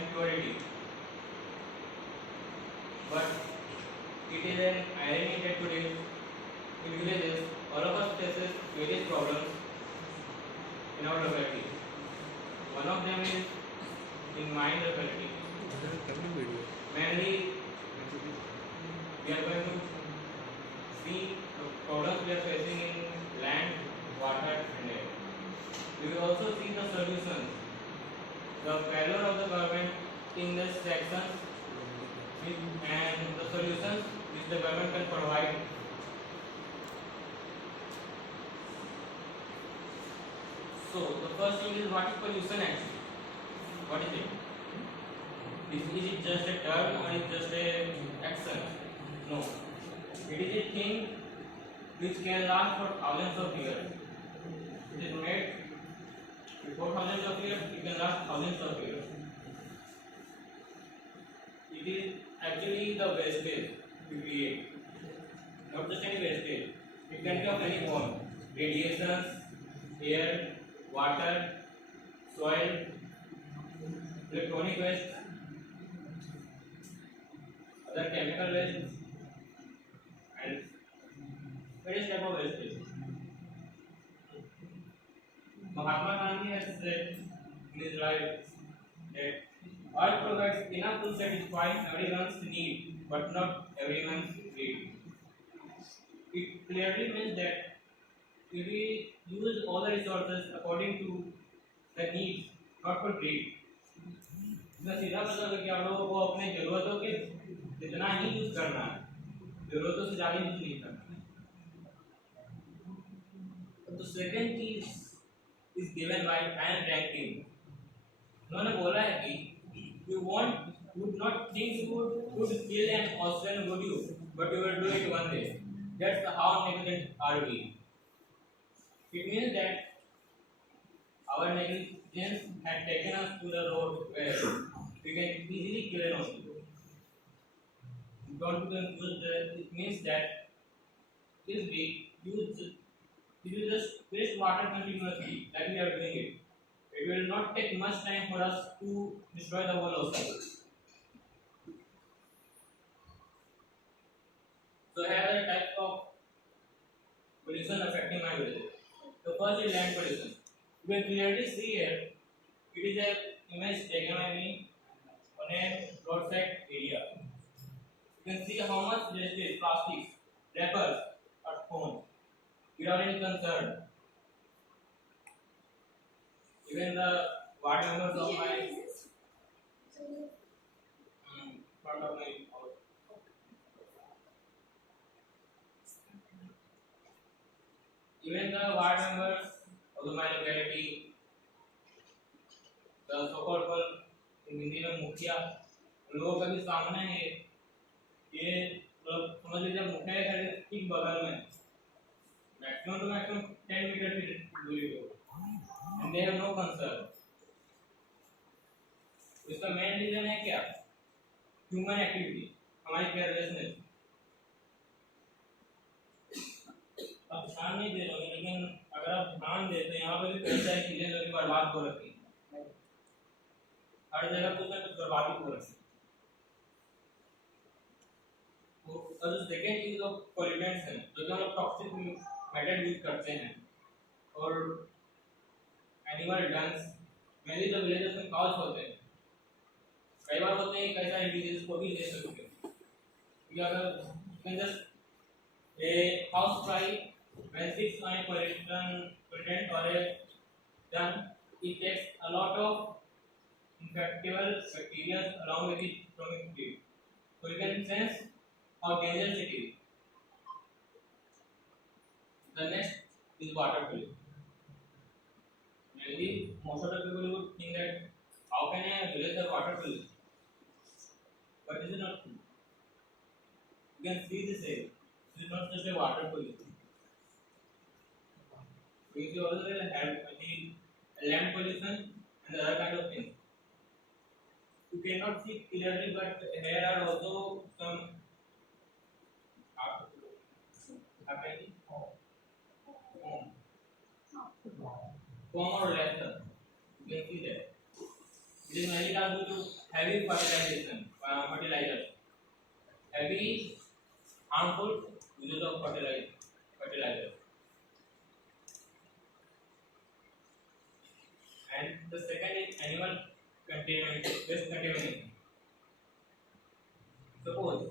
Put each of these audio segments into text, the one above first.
and purity. But it is an irony that today in villages all of us faces various problems in our locality. One of them is in my locality. Mainly we are going to see the problems we are facing in land, water and air. We will also see the solutions, the failure of the government in the sections and the solutions which the government can provide. So the first thing is, what is pollution actually? What is it? Is it just a term or is it just a action? No. It is a thing which can last for thousands of years. It is made before thousands of years, it can last thousands of years. It is actually the wastage we create, not just any wastage. It can be of any form: radiations, air, water, soil, electronic waste, other chemical waste, and various type of wastage. Mahatma Gandhi has said in his life that Earth provides enough to satisfy everyone's need, but not everyone's greed. It clearly means that if we use all the resources according to the needs, not for greed. इसका सीधा मतलब है कि आप लोगों को अपने जरूरतों के जितना ही यूज करना है, जरूरतों से ज़्यादा यूज नहीं करना है. तो सेकंड चीज is given by Anne Rankin. उन्होंने बोला है कि you would not think you would kill an Austrian, would you? But you will do it one day. That's how negligent are we. It means that our negligence had taken us to the road where we can easily kill an Austrian. Don't confuse that. It means that this week you just waste water continuously, like we are doing it. It will not take much time for us to destroy the whole ocean. So here are the types of pollution affecting my village. The first is land pollution. You can clearly see here, it is an image taken by me on a roadside area. You can see how much wastage, plastics, wrappers are thrown without any concern. Even the ward members of my front of my house. Even the ward members of my locality, the so-called one in Hindi में मुखिया, उन लोगों का भी सामना है. ये समझ लीजिए मुखिया घर के ठीक बगल में, maximum to maximum 10 meter की दूरी पे, and they have no concern. इसका मेन रीजन है क्या? ह्यूमन एक्टिविटी, हमारी केयरलेसनेस. अब ध्यान नहीं दे रहे, लेकिन अगर आप ध्यान देते हैं, यहाँ पे भी कई सारी चीजें जो कि बर्बाद हो रखी हैं, हर जगह कुछ ना कुछ बर्बादी हो रखी है. और जो सेकेंड चीज ऑफ पॉल्यूटेंट्स है, जो कि हम लोग टॉक्सिक मेथड यूज करते हैं, और एनिमल डंस, मेनली जो विलेजेस में काउस होते हैं, कई बार होते हैं कई सारे डिजीज को भी ले सकते हैं. या अगर just a house fly when sits on a pollutant or a dung, it takes a lot of infectious bacteria along with its stomach fluid. So you can sense how dangerous it is. The next is water pollution. Maybe most of the people would think that how can a village have water pollution? But this is not true. You can see this area. This is not just a water pollution. We see also the land pollution and the other kind of things. You cannot see clearly, but here are also some happening. Form or lesser. You can see that. It is mainly caused due to heavy fertilizer, heavy harmful uses of fertilizer. And the second is animal waste contamination. Suppose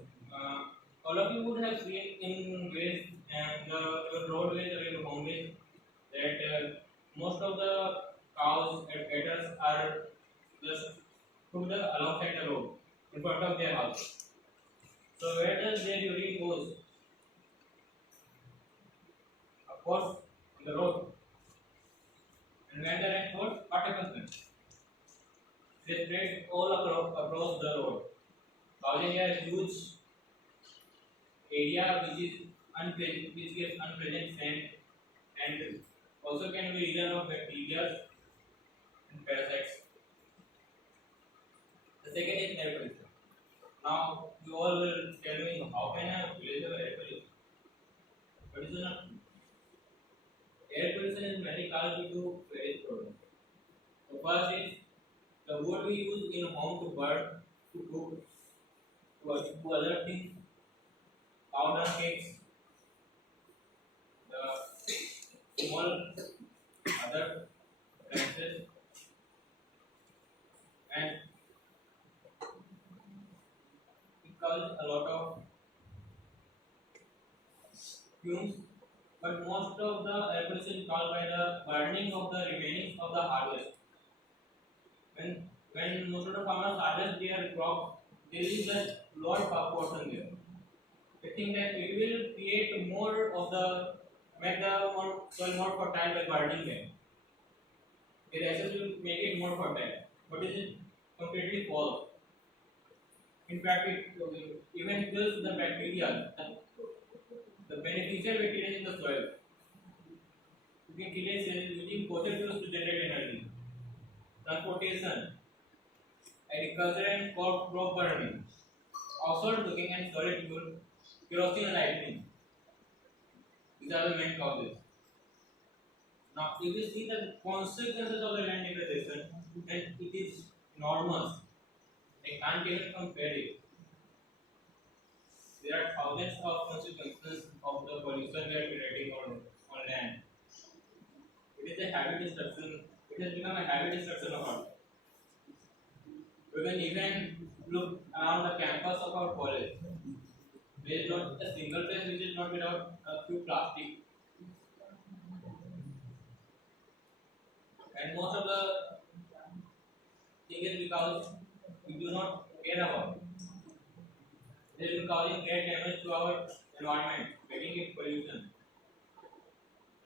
all of you would have seen in ways and the roadways or your homeways that most of the cows and cattle are just put alongside the road in front of their house. So where does their urine goes? Of course, on the road. And when they are cold, what happens then? They spread all across the road, causing a huge area which gives unpleasant scent and also can be region of bacteria and parasites. The second is air pollution. Now you all will tell me how can a village have air pollution? But it is not. Air pollution is mainly caused due to various problems. The first is the wood we use in home to burn, to cook, to other things, powder cakes, the small other branches, and it causes a lot of fumes. But most of the air pollution is caused by the burning of the remains of the harvest. When most of the farmers harvest their crop, they leave the lot of portion there. They think that it will create more of the make the soil more fertile by burning them. The gases will make it more fertile, but it is completely false. In fact, it even kills the bacteria, the beneficial bacteria in the soil. You can kill a cell using fossil fuels to generate energy. Transportation, agriculture and crop burning, household cooking and solid fuel, kerosene and lightning. These are the main causes. Now, if you see the consequences of the land degradation, then it is enormous. I can't even compare it. There are thousands of consequences of the pollution we are creating on land. It is a habit destruction. It has become a habit destruction of our. We can even look around the campus of our college. There is not a single place which is not without a few plastic. And most of the thing is because we do not care about it. They will causing great damage to our environment, making it pollution,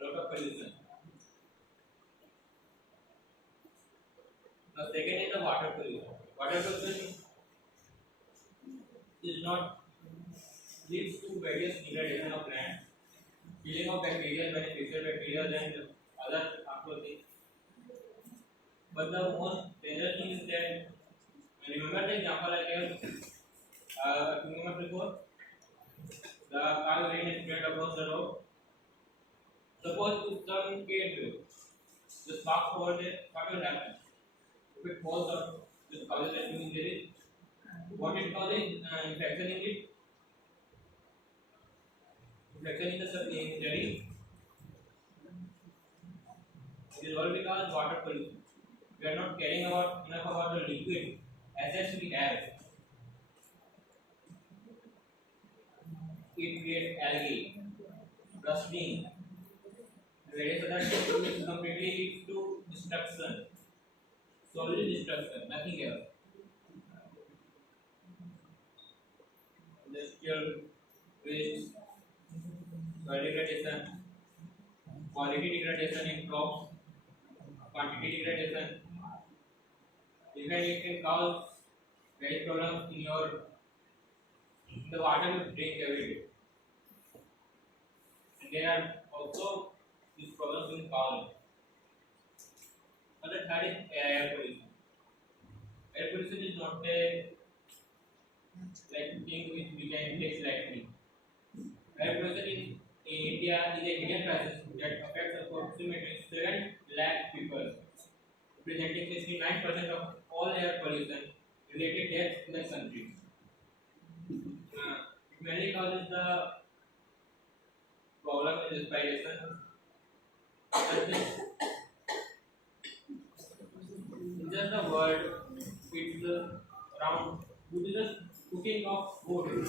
lot of pollution. The second is the water pollution. Water pollution is not leads to various degradation of land, killing of bacteria, beneficial bacteria, and other harmful things. But the most dangerous thing is that remember the example I gave a few moments before. The car rain spread across the road. Suppose some kid just walks over there, what will happen? If it falls out, this causes a injury. What it causes? Infection in it. Infection in the body. It is all because water pollution. We are not caring enough about the liquid assets we have. It creates algae, rusting, various other things which completely leads to destruction. Solely destruction, nothing else. Industrial waste, soil degradation, quality degradation in crops, quantity degradation. Even it can cause various problems in the water you drink every day. And there are also these problems in cows. But the third is air pollution. Air pollution is not a thing which we can take lightly. Air pollution in India is a hidden crisis that affects approximately 7 lakh people, representing 69% all air pollution related deaths in the country. It mainly causes the problem in respiration. But this is just the word. It's around due to the cooking of food.